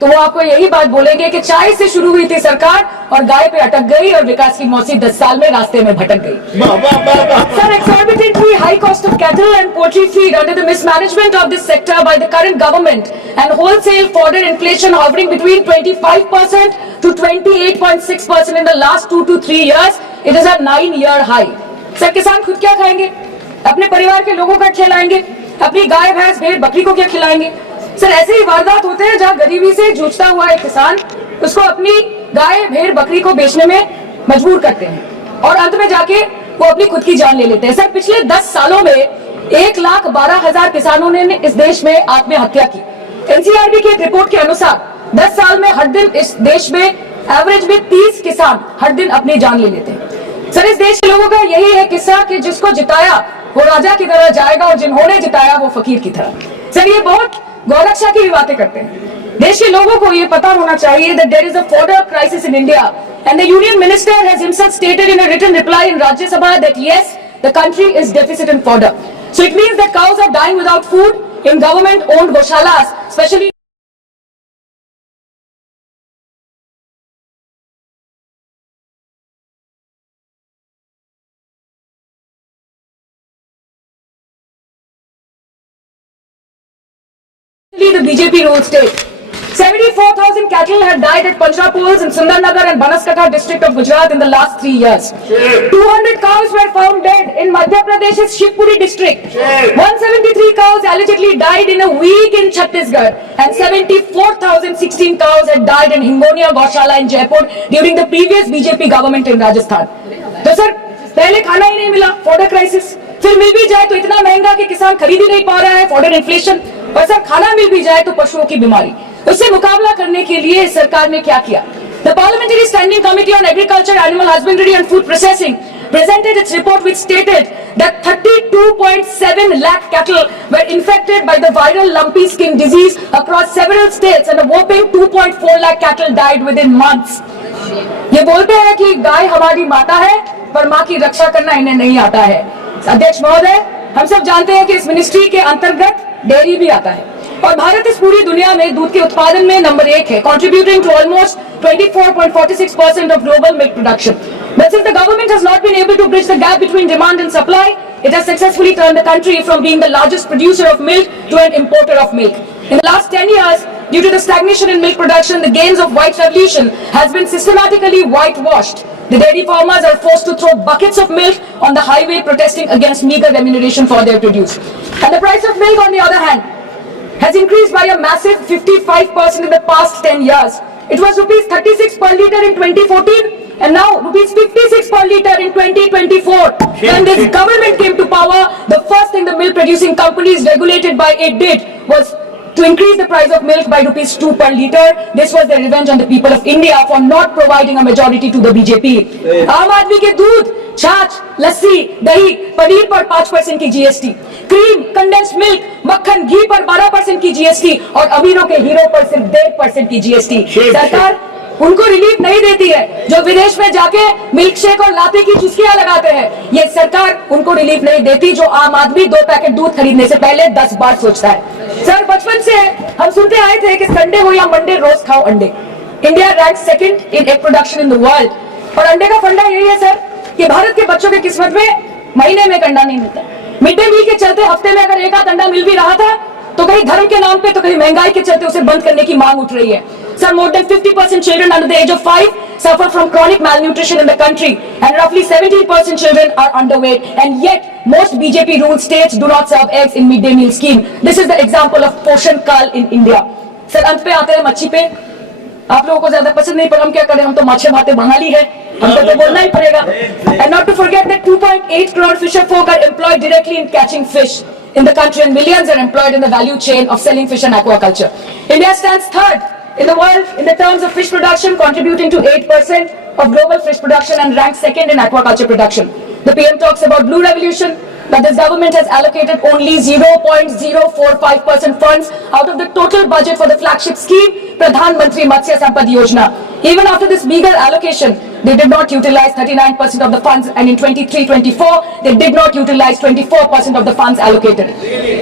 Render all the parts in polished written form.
तो वो आपको यही बात बोलेंगे कि चाय से शुरू हुई थी सरकार और गाय पे अटक गई और विकास की मौसी 10 साल में रास्ते में भटक गई। Sir, exorbitantly high cost of cattle and poultry feed under the mismanagement of this sector by the current government and wholesale fodder inflation hovering between 25% to 28.6% in the last 2 to 3 years, it is a 9-year high. Sir, किसान खुद क्या खाएंगे? अपने परिवार के लोगों का खिलाएंगे? अपनी गाय भैंस भेड़ बकरी को क्या खिलाएंगे? सर, ऐसे ही वारदात होते हैं जहां गरीबी से जूझता हुआ एक किसान उसको अपनी गाय भेड़ बकरी को बेचने में मजबूर करते हैं और अंत में जाके वो अपनी खुद की जान ले लेते हैं। सर, पिछले 10 सालों में 1,12,000 किसानों ने इस देश में आत्महत्या की। एनसीआरबी की एक रिपोर्ट के अनुसार 10 साल में हर दिन इस देश में एवरेज में 30 किसान हर दिन अपनी जान ले लेते हैं। सर, इस देश के लोगों का यही है किस्सा कि जिसको जिताया वो राजा की तरह जाएगा और जिन्होंने जिताया वो फकीर की तरह। सर, ये बहुत गौरक्षा की भी बातें करते हैं। देश के लोगों को ये पता होना चाहिए that there is a fodder crisis in India and the union minister has himself stated in a written reply in Rajya Sabha that yes, the country is deficit in fodder. So it means that cows are dying without food in government owned goshalas, especially the BJP ruled state. 74,000 cattle had died at Panjrapools in Sundarnagar and Banaskantha district of Gujarat in the last 3 years. 200 cows were found dead in Madhya Pradesh's Shivpuri district. 173 cows allegedly died in a week in Chhattisgarh and 74,016 cows had died in Hingonia Gaushala in Jaipur during the previous BJP government in Rajasthan. तो sir, पहले खाना ही नहीं मिला, fodder crisis, फिर मिल भी जाए तो इतना महंगा कि किसान खरीद ही नहीं पा रहा है, फॉडर इन्फ्लेशन, और सर खाना मिल भी जाए तो पशुओं की बीमारी। उससे मुकाबला करने के लिए सरकार ने क्या किया? The Parliamentary Standing Committee on Agriculture, Animal Husbandry and Food Processing presented its report which stated that 32.7 lakh cattle were infected by the viral lumpy skin disease across several states and a whopping 2.4 lakh cattle died within months. ये बोलते हैं कि गाय हमारी माता है पर माँ की रक्षा करना इन्हें नहीं आता है। अध्यक्ष महोदय, हम सब जानते हैं कि इस मिनिस्ट्री के अंतर्गत डेयरी भी आता है और भारत इस पूरी दुनिया में दूध के उत्पादन में नंबर 1 है, contributing to almost 24.46% of global milk production. But since the government has not been able to bridge the gap between demand and supply, it has successfully turned the country from being the largest producer of milk to an importer of milk. In the last 10 years, due to the stagnation in milk production, the gains of white revolution has been systematically whitewashed. The dairy farmers are forced to throw buckets of milk on the highway protesting against meager remuneration for their produce. And the price of milk, on the other hand, has increased by a massive 55% in the past 10 years. It was rupees 36 per litre in 2014 and now rupees 56 per litre in 2024. When this government came to power, the first thing the milk producing companies regulated by it did was to increase the price of milk by rupees 2 per litre. This was their revenge on the people of India for not providing a majority to the BJP. आम आदमी के दूध, छाछ, लस्सी, दही, पनीर पर 5% की GST, cream, condensed milk, मक्खन, घी पर 12% की जीएसटी और अमीरों के हीरो पर सिर्फ 1.5% की जीएसटी। सरकार उनको रिलीफ नहीं देती है जो विदेश में जाके मिल्क शेक और लाते की चुस्कियां लगाते हैं। ये सरकार उनको रिलीफ नहीं देती जो आम आदमी 2 पैकेट दूध खरीदने से पहले 10 बार सोचता है। सर, बचपन से हम सुनते आए थे कि संडे हो या मंडे रोज खाओ अंडे। India rank second in egg production in the world और अंडे का फंडा यही है सर कि भारत के बच्चों की किस्मत में महीने में एक अंडा नहीं मिलता। मिड डे मील के चलते हफ्ते में अगर एक आध अंडा मिल भी रहा था तो कहीं धर्म के नाम पे तो कहीं महंगाई के चलते उसे बंद करने की मांग उठ रही है। Sir, more than 50% children under the age of 5 suffer from chronic malnutrition in the country and roughly 17% children are underweight and yet most BJP ruled states do not serve eggs in midday meal scheme. This is the example of Poshan Kal in India. Sir, अंत पे आते हैं मच्छी पे। आप लोगों को ज्यादा पसंद नहीं पर हम क्या करें, हम तो माछे भाते बंगाली है, हमको तो बोलना ही पड़ेगा। And not to forget that 2.8 crore fisher folk are employed directly in catching fish in the country and millions are employed in the value chain of selling fish and aquaculture. India stands third in the world in the terms of fish production, contributing to 8% of global fish production and ranked second in aquaculture production. The PM talks about blue revolution, but this government has allocated only 0.045% funds out of the total budget for the flagship scheme, Pradhan Mantri Matsya Sampad Yojana. Even after this meager allocation, they did not utilize 39% of the funds and in 23-24, they did not utilize 24% of the funds allocated.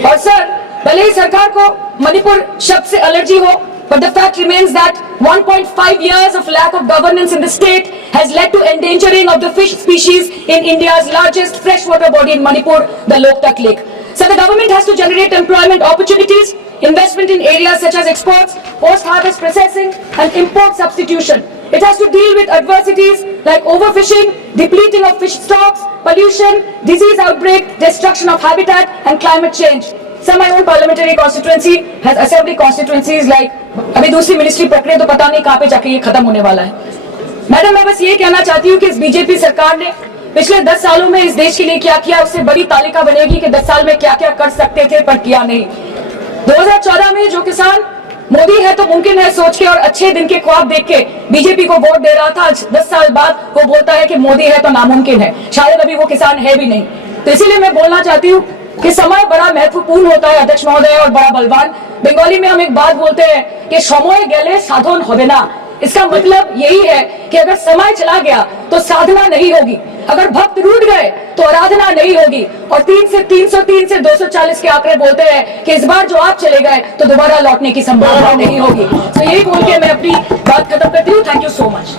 और sir, भले ही सरकार को मणिपुर शब्द से allergy हो but the fact remains that 1.5 years of lack of governance in the state has led to endangering of the fish species in India's largest freshwater body in Manipur, the Loktak Lake. So the government has to generate employment opportunities, investment in areas such as exports, post-harvest processing and import substitution. It has to deal with adversities like overfishing, depleting of fish stocks, pollution, disease outbreak, destruction of habitat and climate change. So my own parliamentary constituency has assembly constituencies like अभी दूसरी ministry पकड़े तो पता नहीं कहाँ पे जाके ये खत्म होने वाला है। मैडम मैं बस ये कहना चाहती हूँ कि इस बीजेपी सरकार ने पिछले 10 सालों में इस देश के लिए क्या किया, उससे बड़ी तालिका बनेगी कि 10 साल में क्या क्या कर सकते थे पर किया नहीं। 2014 में जो किसान मोदी है तो मुमकिन है सोच के और अच्छे दिन के ख्वाब देख के बीजेपी को वोट दे रहा था, 10 साल बाद वो बोलता है कि मोदी है तो नामुमकिन है, शायद अभी वो किसान है भी नहीं। तो इसीलिए मैं बोलना चाहती हूँ कि समय बड़ा महत्वपूर्ण होता है अध्यक्ष महोदय और बड़ा बलवान। बंगाली में हम एक बात बोलते हैं कि समय गेले साधन होबे ना। इसका मतलब यही है कि अगर समय चला गया तो साधना नहीं होगी, अगर भक्त रूठ गए तो आराधना नहीं होगी। और 3 से 303 से 240 के आंकड़े बोलते हैं कि इस बार जो आप चले गए तो दोबारा लौटने की संभावना नहीं होगी। तो यही बोल के मैं अपनी बात खत्म करती हूँ। Thank you so much.